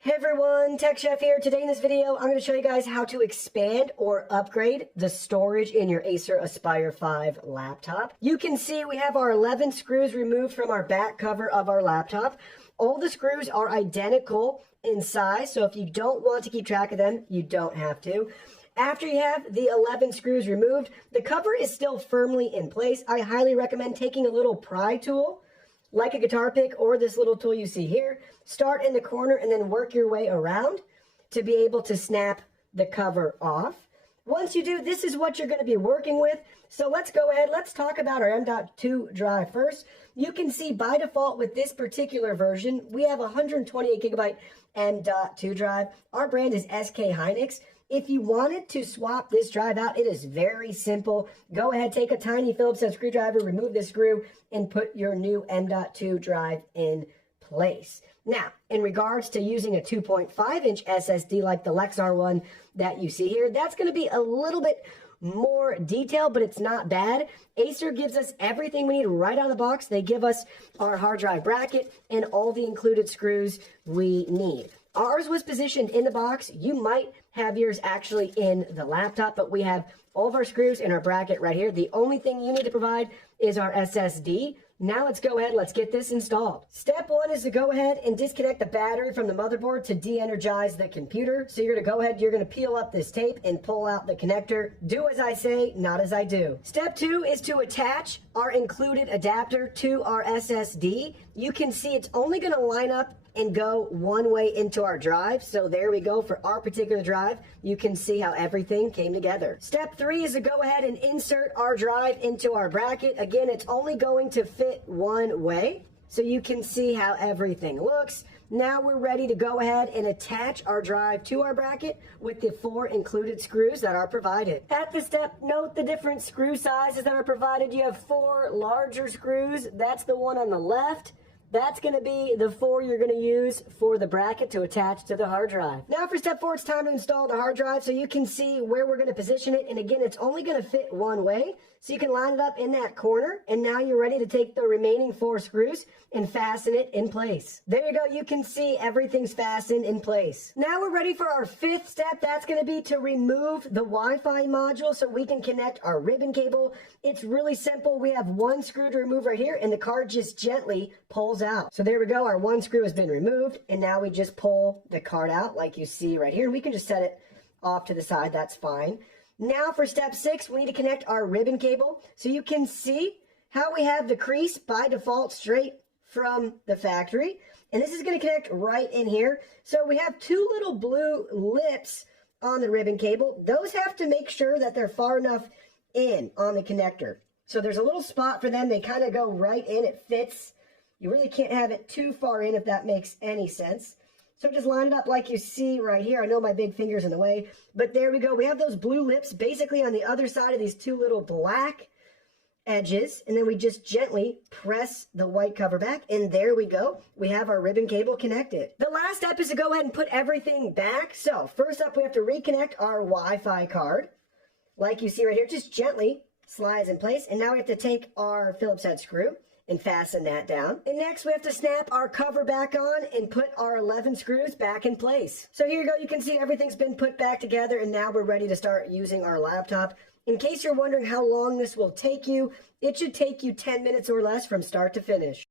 Hey everyone, Tech Chef here. Today in this video, I'm going to show you guys how to expand or upgrade the storage in your Acer Aspire 5 laptop. You can see we have our 11 screws removed from our back cover of our laptop. All the screws are identical in size, so if you don't want to keep track of them, you don't have to. After you have the 11 screws removed, the cover is still firmly in place. I highly recommend taking a little pry tool, like a guitar pick or this little tool you see here. Start in the corner and then work your way around to be able to snap the cover off. Once you do, this is what you're going to be working with. So let's go ahead. Let's talk about our M.2 drive first. You can see by default with this particular version, we have a 128 gigabyte M.2 drive. Our brand is SK Hynix. If you wanted to swap this drive out, it is very simple. Go ahead, take a tiny Phillips head screwdriver, remove the screw, and put your new M.2 drive in place. Now, in regards to using a 2.5-inch SSD like the Lexar one that you see here, that's going to be a little bit more detailed, but it's not bad. Acer gives us everything we need right out of the box. They give us our hard drive bracket and all the included screws we need. Ours was positioned in the box. You might have yours actually in the laptop, but we have all of our screws in our bracket right here. The only thing you need to provide is our SSD. Now let's go ahead, let's get this installed. Step one is to go ahead and disconnect the battery from the motherboard to de-energize the computer. So you're gonna go ahead, you're gonna peel up this tape and pull out the connector. Do as I say, not as I do. Step two is to attach our included adapter to our SSD. You can see it's only gonna line up and go one way into our drive. So there we go for our particular drive. You can see how everything came together. Step three is to go ahead and insert our drive into our bracket. Again, it's only going to fit one way. So you can see how everything looks. Now we're ready to go ahead and attach our drive to our bracket with the 4 included screws that are provided. At the step, note the different screw sizes that are provided. You have 4 larger screws. That's the one on the left. That's going to be the 4 you're going to use for the bracket to attach to the hard drive. Now for step 4, it's time to install the hard drive so you can see where we're going to position it. And again, it's only going to fit one way. So you can line it up in that corner. And now you're ready to take the remaining 4 screws and fasten it in place. There you go. You can see everything's fastened in place. Now we're ready for our 5th step. That's going to be to remove the Wi-Fi module so we can connect our ribbon cable. It's really simple. We have 1 screw to remove right here and the card just gently pulls out. So there we go. Our 1 screw has been removed and now we just pull the card out like you see right here. And we can just set it off to the side. That's fine. Now for step 6, we need to connect our ribbon cable. So you can see how we have the crease by default straight from the factory. And this is going to connect right in here. So we have 2 little blue lips on the ribbon cable. Those have to make sure that they're far enough in on the connector. So there's a little spot for them. They kind of go right in. It fits. You really can't have it too far in if that makes any sense. So just line it up like you see right here. I know my big finger's in the way, but there we go. We have those blue lips basically on the other side of these 2 little black edges, and then we just gently press the white cover back, and there we go. We have our ribbon cable connected. The last step is to go ahead and put everything back. So first up, we have to reconnect our Wi-Fi card. Like you see right here, just gently slides in place, and now we have to take our Phillips head screw and fasten that down. And next we have to snap our cover back on and put our 11 screws back in place. So here you go, you can see everything's been put back together and now we're ready to start using our laptop. In case you're wondering how long this will take you, it should take you 10 minutes or less from start to finish.